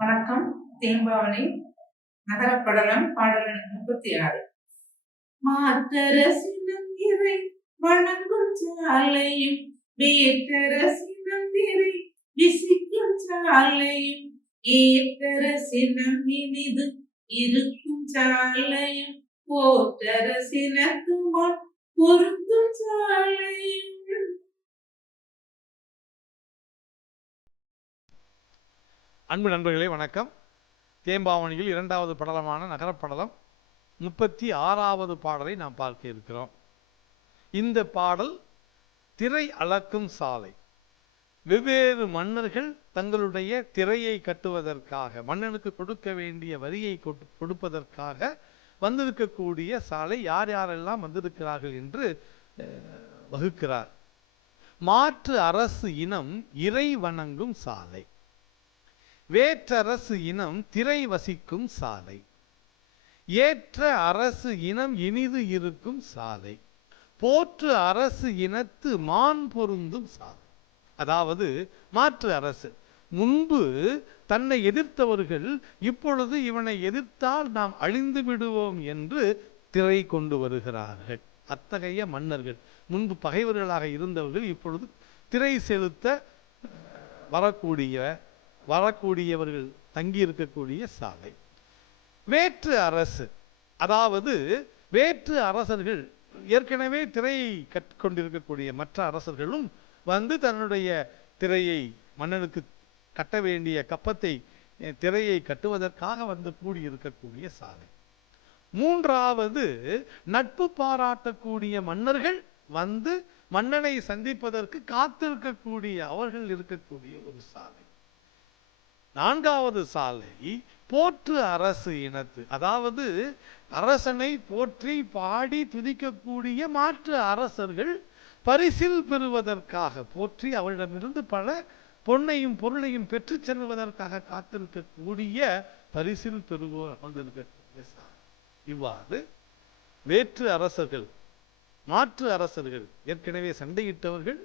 வணக்கம். தேம்பாவனை நகரப்படலம் பாடல் முப்பத்தி ஆறு. மாத்தரசினம் இறை வணங்கும் சாலையும் வேற்றரசினம் திரை விசிக்கும் சாலையும் ஏற்றரசினம் இனிது இருக்கும் சாலையும் போற்றரசினத்துமான் பொருந்தும் சாலையும். அன்பு நண்பர்களே வணக்கம். தேம்பாவணியில் இரண்டாவது படலமான நகரப்படலம். முப்பத்தி ஆறாவது பாடலை நாம் பார்க்க இருக்கிறோம். இந்த பாடல் திரை அளக்கும் சாலை. வெவ்வேறு மன்னர்கள் தங்களுடைய திரையை கட்டுவதற்காக மன்னனுக்கு கொடுக்க வேண்டிய வரியை கொடுப்பதற்காக வந்திருக்கக்கூடிய சாலை யார் யாரெல்லாம் வந்திருக்கிறார்கள் என்று வகுக்கிறார். மாற்று அரசு இனம் இறை வணங்கும் சாலை. வேற்றரசு இனம் திரை வசிக்கும் சாலை. ஏற்ற அரசு இனம் இனிது இருக்கும் சாலை. போற்று அரசு இனத்து மான் பொருந்தும் சாலை. அதாவது மாற்று அரசு. முன்பு தன்னை எதிர்த்தவர்கள் இப்பொழுது இவனை எதிர்த்தால் நாம் அழிந்து விடுவோம் என்று திரை கொண்டு வருகிறார்கள். அத்தகைய மன்னர்கள். முன்பு பகைவர்களாக இருந்தவர்கள் இப்பொழுது திரை செலுத்த வரக்கூடிய வரக்கூடியவர்கள் தங்கியிருக்கக்கூடிய சாலை. வேற்று அரசு அதாவது வேற்று அரசர்கள் ஏற்கனவே திரை கற்றுக்கொண்டிருக்கக்கூடிய மற்ற அரசர்களும் வந்து தன்னுடைய திரையை மன்னனுக்கு கட்ட வேண்டிய கப்பத்தை திரையை கட்டுவதற்காக வந்து கூடியிருக்கக்கூடிய சாலை. மூன்றாவது நட்பு பாராட்டக்கூடிய மன்னர்கள் வந்து மன்னனை சந்திப்பதற்கு காத்திருக்கக்கூடிய அவர்கள் இருக்கக்கூடிய ஒரு சாலை. நான்காவது சாலை போற்று அரசு இனத்து. அதாவது அரசனை போற்றி பாடி துதிக்கக்கூடிய மாற்று அரசர்கள் பரிசில் பெறுவதற்காக போற்றி அவரிடமிருந்து பல பொன்னையும் பொருளையும் பெற்று செல்வதற்காக காத்திருக்கக்கூடிய பரிசில் பெறுவோர் அமர்ந்திருக்கக்கூடிய இவ்வாறு வேற்று அரசர்கள் மாற்று அரசர்கள் ஏற்கனவே சண்டையிட்டவர்கள்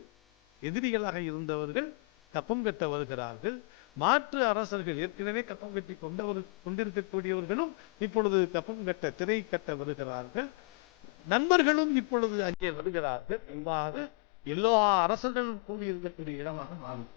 எதிரிகளாக இருந்தவர்கள் கப்பம் கட்ட வருகிறார்கள். மாற்று அரசர்கள் ஏற்கனவே கப்பம் கட்டி கொண்டவர் கொண்டிருக்கக்கூடியவர்களும் இப்பொழுது கப்பம் கட்ட திரை கட்ட வருகிறார்கள். நண்பர்களும் இப்பொழுது அங்கே வருகிறார்கள். இவ்வாறு எல்லா அரசர்களும் கூடியிருக்கக்கூடிய இடமாக மாறும்.